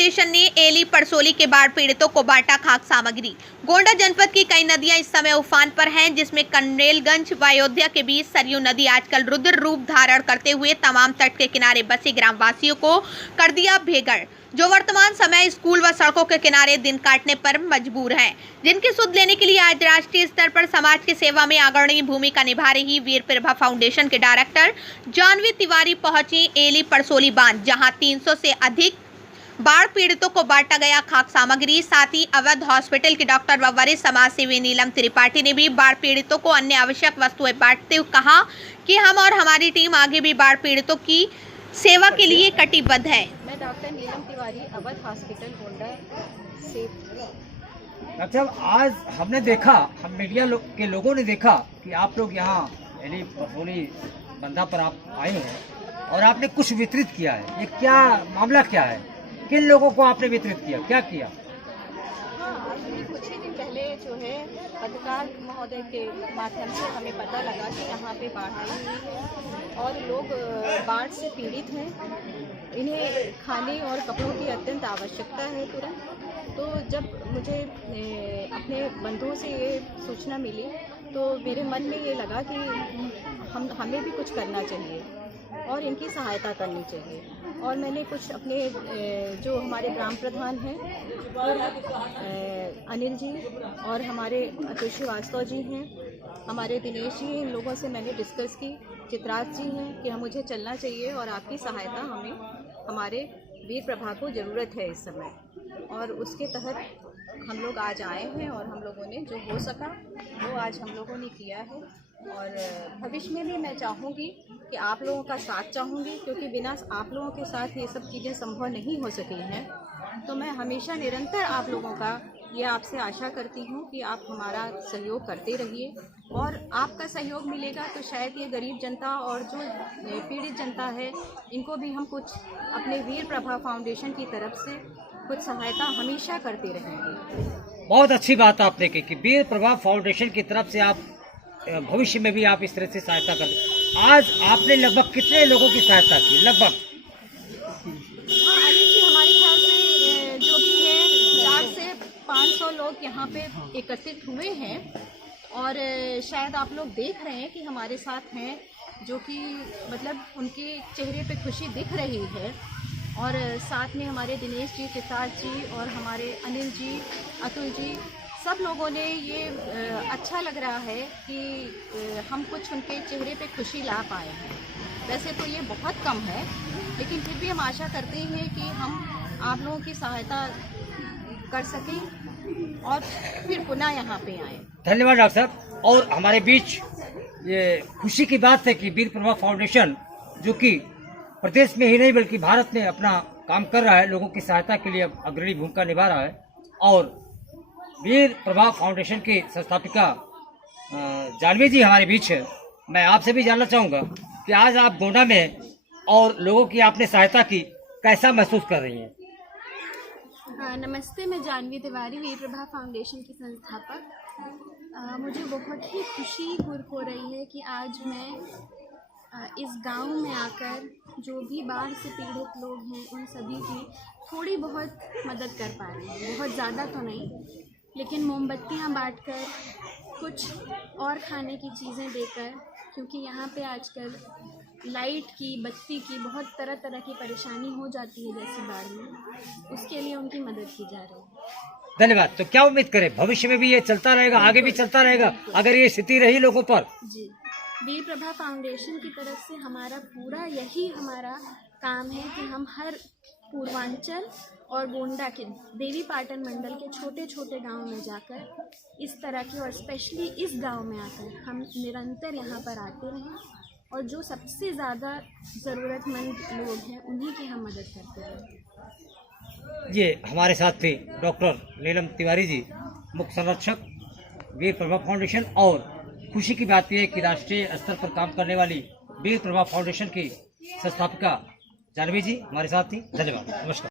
Foundation ने Eli Parsoli के बाढ़ पीड़ितों को बांटा खाद्य सामग्री। गोंडा जनपद की कई नदियां इस समय उफान पर हैं, जिसमें कन्नेलगंज व अयोध्या के बीच सरयू नदी आजकल रुद्र रूप धारण करते हुए तमाम तट के किनारे बसे ग्रामवासियों को कर दिया बेघर, जो वर्तमान समय स्कूल व सड़कों के किनारे दिन काटने पर मजबूर हैं। जिनकी सुध लेने के लिए आज राष्ट्रीय स्तर पर समाज की सेवा में अग्रणी भूमिका निभा रही वीर प्रभा फाउंडेशन के डायरेक्टर जानवी तिवारी पहुंची एली परसोली बांध, जहां 300 से अधिक बाढ़ पीड़ितों को बांटा गया खाद्य सामग्री। साथ ही अवध हॉस्पिटल के डॉक्टर व वरिष्ठ समाज सेवी नीलम त्रिपाठी ने भी बाढ़ पीड़ितों को अन्य आवश्यक वस्तुएं बांटते हुए कहा कि हम और हमारी टीम आगे भी बाढ़ पीड़ितों की सेवा के लिए कटिबद्ध है। मैं डॉक्टर नीलम तिवारी, अवध हॉस्पिटल गोंडा से। डॉक्टर साहब, आज हमने देखा, हम मीडिया के लोगों ने देखा कि आप लोग यहाँ एली परसोली बंधा पर आप आए हैं और आपने कुछ वितरित किया है। ये क्या मामला क्या है? किन लोगों को आपने वितरित किया, क्या किया? हाँ, अभी कुछ ही दिन पहले जो है पत्रकार महोदय के माध्यम से हमें पता लगा कि यहाँ पे बाढ़ आई हुई है और लोग बाढ़ से पीड़ित हैं। इन्हें खाने और कपड़ों की अत्यंत आवश्यकता है तुरंत। तो जब मुझे अपने बंधुओं से ये सूचना मिली तो मेरे मन में ये लगा कि हमें भी कुछ करना चाहिए और इनकी सहायता करनी चाहिए। और मैंने कुछ अपने जो हमारे ग्राम प्रधान हैं अनिल जी और हमारे अतुल श्रीवास्तव जी हैं, हमारे दिनेश जी, इन लोगों से मैंने डिस्कस की। चित्राज जी हैं कि हम मुझे चलना चाहिए और आपकी सहायता हमें, हमारे वीर प्रभा को ज़रूरत है इस समय। और उसके तहत हम लोग आज आए हैं और हम लोगों ने जो हो सका वो आज हम लोगों ने किया है। और भविष्य में भी मैं चाहूँगी कि आप लोगों का साथ चाहूँगी, क्योंकि बिना आप लोगों के साथ ये सब चीज़ें संभव नहीं हो सकी हैं। तो मैं हमेशा निरंतर आप लोगों का ये आपसे आशा करती हूँ कि आप हमारा सहयोग करते रहिए और आपका सहयोग मिलेगा तो शायद ये गरीब जनता और जो पीड़ित जनता है इनको भी हम कुछ अपने वीर प्रभा फाउंडेशन की तरफ से कुछ सहायता हमेशा करते रहेंगे। बहुत अच्छी बात आपने की कि वीर प्रभा फाउंडेशन की तरफ से आप भविष्य में भी आप इस तरह से सहायता कर। आज आपने लगभग कितने लोगों की सहायता की? लगभग अनिल जी, हमारे ख्याल से जो भी है 400 से 500 लोग यहाँ पे एकत्रित हुए हैं और शायद आप लोग देख रहे हैं कि हमारे साथ हैं, जो कि मतलब उनके चेहरे पे खुशी दिख रही है। और साथ में हमारे दिनेश जी, चित्राज जी और हमारे अनिल जी, अतुल जी, सब लोगों ने ये अच्छा लग रहा है कि हम कुछ उनके चेहरे पे खुशी ला पाए हैं। वैसे तो ये बहुत कम है, लेकिन फिर भी हम आशा करते हैं कि हम आप लोगों की सहायता कर सकें और फिर पुनः यहाँ पे आएँ। धन्यवाद डॉक्टर साहब। और हमारे बीच ये खुशी की बात है कि वीर प्रभा फाउंडेशन, जो कि प्रदेश में ही नहीं बल्कि भारत में अपना काम कर रहा है, लोगों की सहायता के लिए अग्रणी भूमिका निभा रहा है। और वीर प्रभा फाउंडेशन की संस्थापिका जानवी जी हमारे बीच है। मैं आपसे भी जानना चाहूँगा कि आज आप गोंडा में और लोगों की आपने सहायता की, कैसा महसूस कर रही हैं? नमस्ते, मैं जानवी तिवारी, वीर प्रभा फाउंडेशन की संस्थापक। मुझे बहुत ही खुशी हो रही है कि आज मैं इस गांव में आकर जो भी बाढ़ से पीड़ित लोग हैं उन सभी की थोड़ी बहुत मदद कर पा रही हूँ। बहुत ज़्यादा तो नहीं, लेकिन मोमबत्तियाँ बांटकर, कुछ और खाने की चीज़ें देकर, क्योंकि यहाँ पे आजकल लाइट की, बत्ती की बहुत तरह तरह की परेशानी हो जाती है जैसे बाढ़ में, उसके लिए उनकी मदद की जा रही है। धन्यवाद। तो क्या उम्मीद करें भविष्य में भी ये चलता रहेगा, आगे भी चलता रहेगा अगर ये स्थिति रही लोगों पर? जी, वीर प्रभा फाउंडेशन की तरफ से हमारा पूरा यही हमारा काम है कि हम हर पूर्वांचल और गोंडा के देवी पाटन मंडल के छोटे छोटे गांव में जाकर इस तरह के, और स्पेशली इस गांव में आकर हम निरंतर यहाँ पर आते रहें और जो सबसे ज़्यादा ज़रूरतमंद लोग हैं उन्हीं की हम मदद करते रहें। ये हमारे साथ थे डॉक्टर नीलम तिवारी जी, मुख्य संरक्षक वीर प्रभा फाउंडेशन। और खुशी की बात यह है कि राष्ट्रीय स्तर पर काम करने वाली वीर प्रभा फाउंडेशन की संस्थापिका जानवी जी हमारे साथ थी। धन्यवाद, नमस्कार।